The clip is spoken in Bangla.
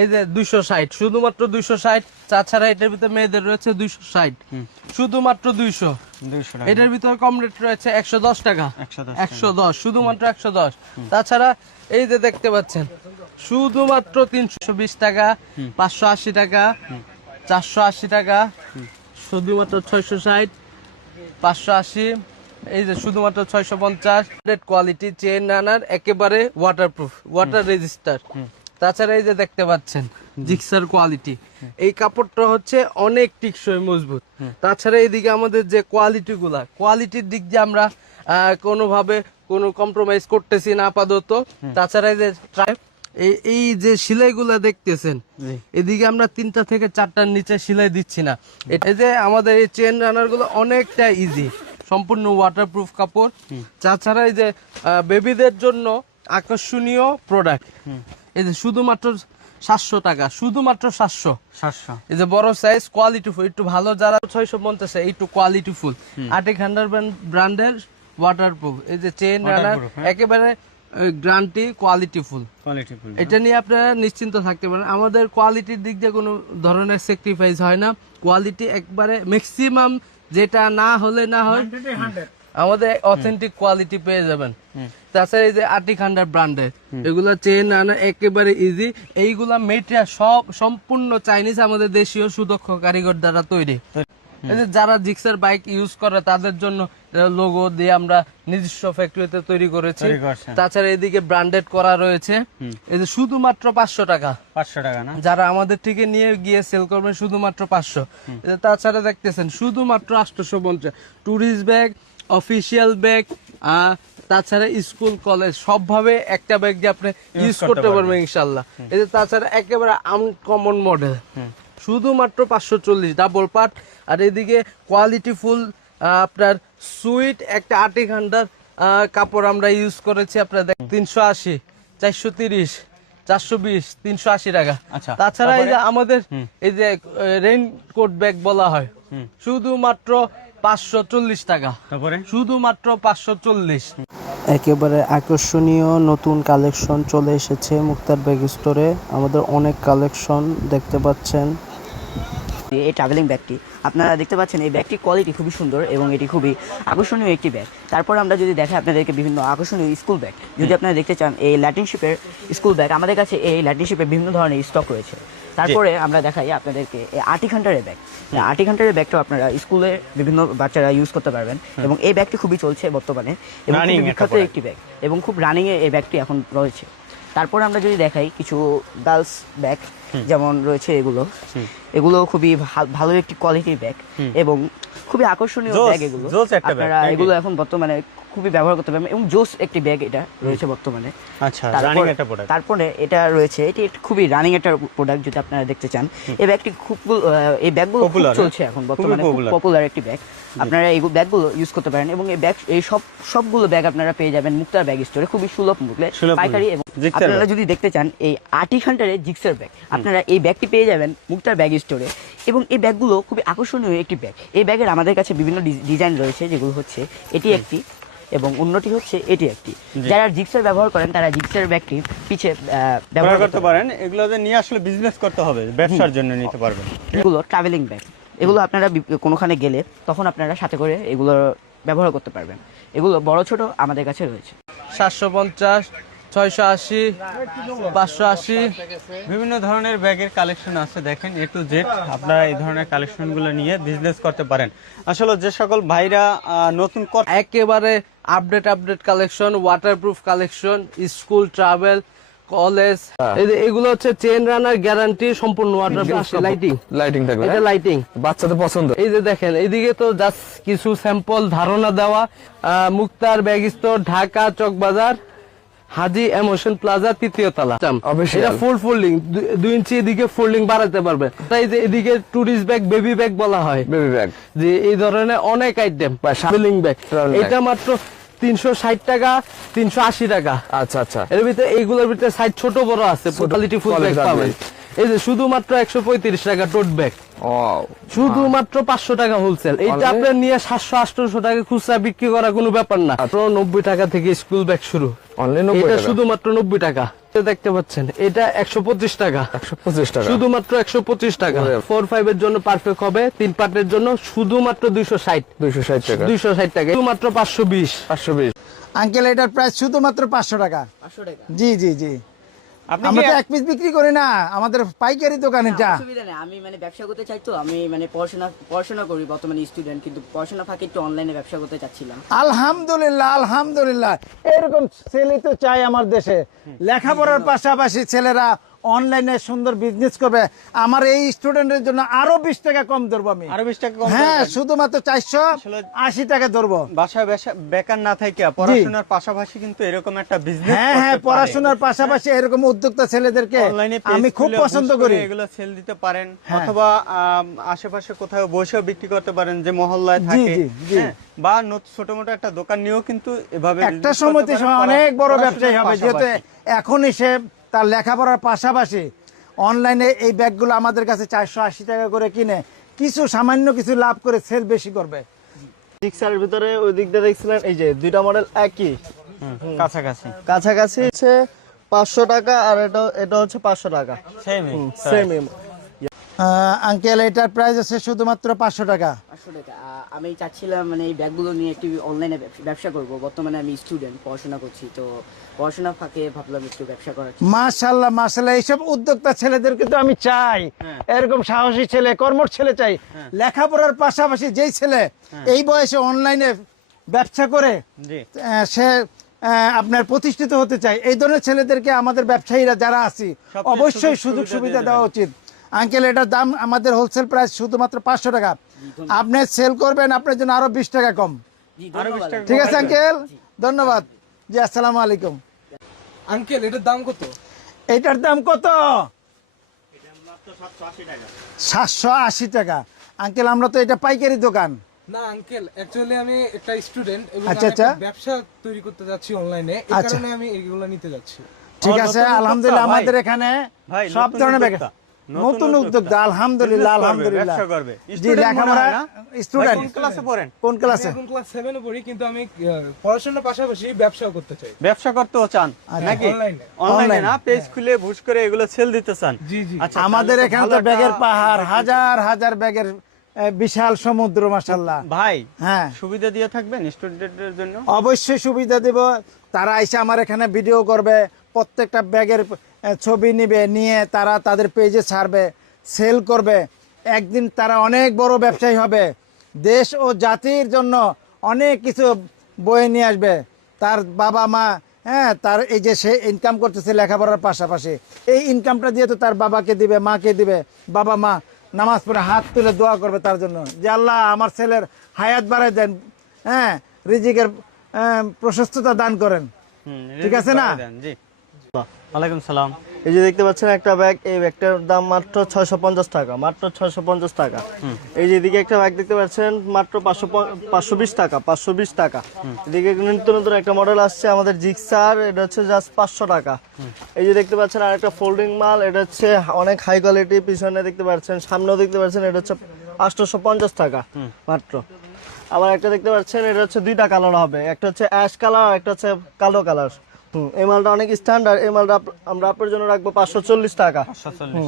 এই যে 260, শুধুমাত্র 260। তাছাড়া এটার ভিতরে মেয়েদের রয়েছে 260, শুধুমাত্র 200। এটার ভিতরে কম রেট রয়েছে 110 টাকা, 110, শুধুমাত্র 110। তাছাড়া এই যে দেখতে পাচ্ছেন শুধুমাত্র 320 টাকা, 580 টাকা, 480 টাকা, শুধুমাত্র 660, 580। এই যে শুধুমাত্র 650। কোয়ালিটি চেন রানার, একেবারে ওয়াটারপ্রুফ, ওয়াটার রেজিস্টার। তাছাড়া এই যে দেখতে পাচ্ছেন জিক্সার কোয়ালিটি, এই কাপড়টা হচ্ছে অনেক টিকসই, মজবুত। তাছাড়া এইদিকে আমাদের যে কোয়ালিটির দিক দিয়ে আমরা কোনোভাবে কোনো কম্প্রোমাইজ করতেছি না আপাতত। তাছাড়া এই যে এই যে সেলাইগুলো দেখতেছেন, এদিকে আমরা 3টা থেকে 4টার নিচে সেলাই দিচ্ছি না। এটা যে আমাদের এই চেন রানার গুলো অনেকটা ইজি, সম্পূর্ণ ওয়াটারপ্রুফ কাপড়। তাছাড়া এই যে বেবিদের জন্য আকর্ষণীয় প্রোডাক্ট, এই যে শুধুমাত্র 700 টাকা, শুধুমাত্র 700। এই যে বড় সাইজ, কোয়ালিটিফুল, একটু ভালো যারা 650, একটু কোয়ালিটিফুল, আর্টিক হান্ডার ব্র্যান্ডের ওয়াটারপ্রুফ। এই যে চেন রানার, একেবারে গ্যারান্টি, কোয়ালিটিফুল। এটা নিয়ে আপনারা নিশ্চিন্ত থাকতে পারেন। আমাদের কোয়ালিটির দিক দিয়ে কোনো ধরনের স্যাক্রিফাইস হয় না। কোয়ালিটি একবারে ম্যাক্সিমাম, যেটা না হলে না হয়, আমাদের অথেন্টিক কোয়ালিটি পেয়ে যাবেন। তাছাড়া এই যে আর্টিক হান্ডার ব্র্যান্ডের এগুলা চেন আনা একেবারে ইজি। এইগুলা মেটেরিয়াল সব সম্পূর্ণ চাইনিজ, আমাদের দেশীয় সুদক্ষ কারিগর দ্বারা তৈরি। যারা জিক্সার বাইক ইউজ করে তাদের জন্য লোগো দিয়ে আমরা নিজস্ব ফ্যাক্টরিতে তৈরি করেছি। তাছাড়া এদিকে ব্র্যান্ডেড করা রয়েছে। এই যে শুধুমাত্র 500 টাকা, 500 টাকা না, যারা আমাদের থেকে নিয়ে গিয়ে সেল করবেন শুধুমাত্র 500। তাছাড়া দেখতেছেন শুধুমাত্র 850। টুরিস্ট ব্যাগ, অফিসিয়াল ব্যাগ, তাছাড়া স্কুল কলেজ সবভাবে একটা ব্যাগ দিয়ে আপনি ইউজ করতে পারবেন ইনশাল্লাহ। এই যে তাছাড়া একেবারে আনকমন মডেল, শুধুমাত্র 540, ডাবল পার্ট। আর এদিকে কোয়ালিটি ফুল আপনার সুইট একটা আর্টিক হান্ডার কাপড় আমরা ইউজ করেছি। আপনার 380, 430, 420, 380 টাকা। তাছাড়া এই যে আমাদের এই যে রেইনকোট ব্যাগ বলা হয়, শুধুমাত্র 540 টাকা, শুধুমাত্র 540। একেবারে আকর্ষণীয় নতুন কালেকশন চলে এসেছে মুক্তার ব্যাগ স্টোরে। আমাদের অনেক কালেকশন দেখতে পাচ্ছেন। এই ট্রাভেলিং ব্যাগটি আপনারা দেখতে পাচ্ছেন, এই ব্যাগটির কোয়ালিটি খুবই সুন্দর এবং এটি খুবই আকর্ষণীয় একটি ব্যাগ। তারপর আমরা যদি দেখাই আপনাদেরকে বিভিন্ন আকর্ষণীয় স্কুল ব্যাগ, যদি আপনারা দেখতে চান এই ল্যাটিন শিপের স্কুল ব্যাগ, আমাদের কাছে এই ল্যাটিন শিপের বিভিন্ন ধরনের স্টক রয়েছে। তারপরে আমরা দেখাই আপনাদেরকে এই আর্টিক হান্টারের ব্যাগ। আর্টিক হান্টারের ব্যাগটাও আপনারা স্কুলে বিভিন্ন বাচ্চারা ইউজ করতে পারবেন এবং এই ব্যাগটি খুবই চলছে বর্তমানে এবং খুবই বিখ্যাত একটি ব্যাগ এবং খুব রানিংয়ে এই ব্যাগটি এখন রয়েছে। তারপর আমরা যদি দেখাই কিছু গার্লস ব্যাগ, যেমন রয়েছে এগুলো খুবই ভালো একটি কোয়ালিটির ব্যাগ এবং খুবই আকর্ষণীয় ব্যাগ। আপনারা এগুলো এখন বর্তমানে খুবই ব্যবহার করতে পারবেন এবং জোস একটি ব্যাগ এটা রয়েছে বর্তমানে। তারপরে এটা রয়েছে, এটি খুবই রানিং একটা প্রোডাক্ট। যদি আপনারা দেখতে চান এই ব্যাগটি এই ব্যাগগুলো খুব চলছে এখন বর্তমানে, খুব পপুলার একটি ব্যাগ। আপনারা এই ব্যাগগুলো ইউজ করতে পারেন এবং এই সবগুলো ব্যাগ আপনারা পেয়ে যাবেন মুক্তার ব্যাগ স্টোরে খুবই সুলভ মূল্যে, পাইকারি। এবং আপনারা যদি দেখতে চান এই আর্টিক হান্টারের জিক্সার ব্যাগ, আপনারা এই ব্যাগটি পেয়ে যাবেন মুক্তার ব্যাগ স্টোরে এবং এই ব্যাগগুলো খুবই আকর্ষণীয় একটি ব্যাগ। এই ব্যাগের আমাদের কাছে বিভিন্ন ডিজাইন রয়েছে, যেগুলো হচ্ছে এটি একটি এবং অন্যটি হচ্ছে এটি একটি। যারা জিক্সার ব্যবহার করেন তারা জিক্সার ব্যাগটি পিছে ব্যবহার করতে পারেন। এগুলো নিয়ে আসলে বিজনেস করতে হবে, ব্যবসার জন্য নিতে পারবেন। এগুলো ট্রাভেলিং ব্যাগ, এগুলো আপনারা কোনোখানে গেলে তখন আপনারা সাথে করে এগুলো ব্যবহার করতে পারবেন। এগুলো বড় ছোট আমাদের কাছে রয়েছে। 750, 680, 580, বিভিন্ন ধরনের ব্যাগের কালেকশন আছে। দেখেন এ টু জেড আপনারা এই ধরনের কালেকশনগুলো নিয়ে বিজনেস করতে পারেন। আসলে যে সকল ভাইরা নতুন একেবারে update collection, waterproof collection, school, travel, college. এগুলো হচ্ছে চেন রানার গ্যারান্টি, সম্পূর্ণ ওয়াটারপ্রুফ। লাইটিং থাকবে, এটা লাইটিং বাচ্চাদের পছন্দ। এই যে দেখেন এইদিকে তো জাস্ট কিছু স্যাম্পল ধারণা দেওয়া। মুক্তার ব্যাগ স্টোর, ঢাকা চকবাজার, হাজি এমোশন প্লাজা, 3য় তলা। এটা ফুল ফোল্ডিং, 2 ইঞ্চি এদিকে ফোল্ডিং বাড়াতে পারবে। তাই যে এদিকে টুরিস্ট ব্যাগ, বেবি ব্যাগ বলা হয়, বেবি ব্যাগ, যে এই ধরনের অনেক আইটেম। ট্রাভেলিং ব্যাগ এটা মাত্র 360 টাকা, 380 টাকা। আচ্ছা, এর ভিতরে এইগুলোর ভিতরে সাইজ ছোট বড় আছে, কোয়ালিটি ফুল ব্যাগ পাবেন। এই যে শুধুমাত্র 135 টাকা টোট ব্যাগ, শুধুমাত্র 500 টাকা হোলসেল। এইটা আপনার নিয়ে 700-800 টাকা খুচরা বিক্রি করা কোনো ব্যাপার না। 90 টাকা থেকে স্কুল ব্যাগ শুরু, এটা শুধুমাত্র 90 টাকা। দেখতে পাচ্ছেন এটা 125 টাকা, 125 টাকা। শুধুমাত্র 125 টাকা। 4-5 এর জন্য পারফেক্ট হবে, 3 পার্টের জন্য শুধুমাত্র 260 260 টাকা। 260 টাকা, শুধুমাত্র 520। 520। আঙ্কেল এটার প্রাইস শুধুমাত্র 500 টাকা। 500 টাকা। জি জি জি, আপনি আমরা কি তো এক পিস বিক্রি করি না, আমাদের পাইকারি দোকান এটা। অসুবিধা নেই, আমি মানে ব্যবসা করতে চাই, তো আমি মানে পড়াশোনা করি, বর্তমানে স্টুডেন্ট, কিন্তু পড়াশোনা ফাঁকে একটু অনলাইনে ব্যবসা করতে চাচ্ছিলাম। আলহামদুলিল্লাহ আলহামদুলিল্লাহ, এরকম ছেলে তো চাই আমার দেশে। লেখাপড়ার পাশাপাশি ছেলেরা অনলাইনে সুন্দর বিজনেস করবে। আমার এই স্টুডেন্টের জন্য আরো 20 টাকা কম ধরবো আমি। আরো 20 টাকা কম হ্যাঁ, ধরবেন? শুধুমাত্র 480 টাকা ধরবো। বাসায় বেকার না থাকে পড়াশোনার পাশাপাশি কিন্তু এরকম একটা বিজনেস হ্যাঁ হ্যাঁ, পড়াশোনার পাশাপাশি এরকম উদ্যোক্তা ছেলেদেরকে অনলাইনে আমি খুব পছন্দ করি। এগুলো সেল দিতে পারেন, হ্যাঁ। অথবা আশেপাশে কোথাও বসেও বিক্রি করতে পারেন, যে মহল্লায় থাকে। জি, জি। হ্যাঁ, বা ছোট মোটো একটা দোকান নিয়েও কিন্তু এভাবে একটা business সময় করতে পারেন, অনেক বড় পড়াশোনার ব্যবসায়ী হবে, যেহেতু পাশাপাশি। এখনই সে তার লেখাপড়ার পাশাপাশি অনলাইনে এই ব্যাগগুলো আমাদের কাছে 480 টাকা করে কিনে কিছু সামান্য কিছু লাভ করে সেল বেশি করবে। জিক্সারের ভিতরে ওই দিক দিয়ে দেখছিলেন এই যে দুইটা মডেল একই কাছাকাছি কাছাকাছি হচ্ছে 500 টাকা, আর এটা হচ্ছে 500 টাকা, সেম সেম। আঙ্কেল এটার প্রাইস আছে শুধুমাত্র 500 টাকা। 500 টাকা। আমি চাচ্ছিলাম মানে এই ব্যাগগুলো নিয়ে একটি অনলাইনে ব্যবসা করব। বর্তমানে আমি স্টুডেন্ট, পড়াশোনা করছি, তো পড়াশোনা ফাঁকে ভাবলাম একটু ব্যবসা করার। মাশাআল্লাহ মাশাআল্লাহ, এইসব উদ্যোক্তা ছেলেদেরকে তো আমি চাই, এরকম সাহসী ছেলে, কর্মঠ ছেলে চাই। লেখাপড়ার পাশাপাশি যেই ছেলে এই বয়সে অনলাইনে ব্যবসা করে জি। সে আপনার প্রতিষ্ঠিত হতে চায়, এই ধরনের ছেলেদেরকে আমাদের ব্যবসায়ীরা যারা আছি সবচেয়ে অবশ্যই সুযোগ সুযোগ সুবিধা দিয়ে দেওয়া উচিত। আঙ্কেল এটার দাম আমাদের হোলসেল প্রাইস শুধুমাত্র 500 টাকা। আপনি সেল করবেন, আপনার জন্য আরো 20 টাকা কম। জি, আরো 20 ধন্যবাদ। টাকা ঠিক আছে আঙ্কেল, ধন্যবাদ। জি, আসসালামু আলাইকুম। আঙ্কেল এটার দাম কত? এটার দাম কত? 780 টাকা। আঙ্কেল আমরা তো এটা পাইকারি দোকান। না আঙ্কেল, অ্যাকচুয়ালি আমি একটা স্টুডেন্ট এবং আচ্ছা, আমি একটা আচ্ছা। ব্যবসা তৈরি করতে যাচ্ছি অনলাইনে, এই আচ্ছা। কারণে আমি এগুলো নিতে যাচ্ছি। ঠিক নতুন আছে, উদ্যোক্তা, আলহামদুলিল্লাহ ভাই। আমাদের এখানে ভাই, সব নতুন ধরনের উদ্যোক্তা। নতুন উদ্যোক্তা, আলহামদুলিল্লাহ Business করবে, আলহামদুলিল্লাহ। ব্যবসা করবে। জি, Student লেখাপড়া মনে হয় না? স্টুডেন্ট। কোন ক্লাসে পড়েন? কোন আমি ক্লাসে? এখন ক্লাস 7 এ পড়ি, কিন্তু আমি পড়াশোনার পাশাপাশি ব্যবসাও করতে চাই। ব্যবসা করতেও চান নাকি? অনলাইনে। অনলাইনে অনলাইনে। না, পেজ খুলে ভুশ করে এগুলো সেল দিতে চান? জি জি। আচ্ছা, আমাদের তাহলে এখানে ভালো তো একটা- ব্যাগের পাহাড়, হাজার হাজার ব্যাগের বিশাল সমুদ্র মাশাআল্লাহ। ভাই, হ্যাঁ, সুবিধা দিয়ে থাকবেন স্টুডেন্টদের জন্য? অবশ্যই সুবিধা দেব। তারা এসে আমার এখানে ভিডিও করবে, প্রত্যেকটা ব্যাগের ছবি নিবে, নিয়ে তারা তাদের পেজে ছাড়বে, সেল করবে। একদিন তারা অনেক বড় ব্যবসায়ী হবে, দেশ ও জাতির জন্য অনেক কিছু বয়ে নিয়ে আসবে। তার বাবা মা, হ্যাঁ, তার এই যে সে ইনকাম করতেছে লেখাপড়ার পাশাপাশি, এই ইনকামটা দিয়ে তো তার বাবাকে দিবে, মাকে দিবে। বাবা মা নামাজ পড়ে হাত তুলে দোয়া করবে তার জন্য, যে আল্লাহ আমার ছেলের হায়াত বাড়ায় দেন, হ্যাঁ, রিজিকের প্রশস্ততা দান করেন। ঠিক আছে না? জি। ওয়ালাইকুম সালাম। এই যে দেখতে পাচ্ছেন একটা ব্যাগ, এই ব্যাগটার দাম মাত্র 650 টাকা, মাত্র 650 টাকা। এই যে এদিকে একটা ব্যাগ দেখতে পাচ্ছেন মাত্র 520 টাকা, 520 টাকা। এদিকে নতুন নতুন একটা মডেল আসছে আমাদের জিক্সার, এটা হচ্ছে জাস্ট 500 টাকা। এই যে দেখতে পাচ্ছেন আর একটা ফোল্ডিং মাল, এটা হচ্ছে অনেক হাই কোয়ালিটি, পিছনে দেখতে পাচ্ছেন, সামনেও দেখতে পাচ্ছেন, এটা হচ্ছে 850 টাকা মাত্র। আবার একটা দেখতে পাচ্ছেন, এটা হচ্ছে দুইটা কালার হবে, একটা হচ্ছে অ্যাশ কালার, একটা হচ্ছে কালো কালার। এই মালটা অনেক স্ট্যান্ডার্ড, এই মালটা আমরা আপনার জন্য রাখবো 540 টাকা। 540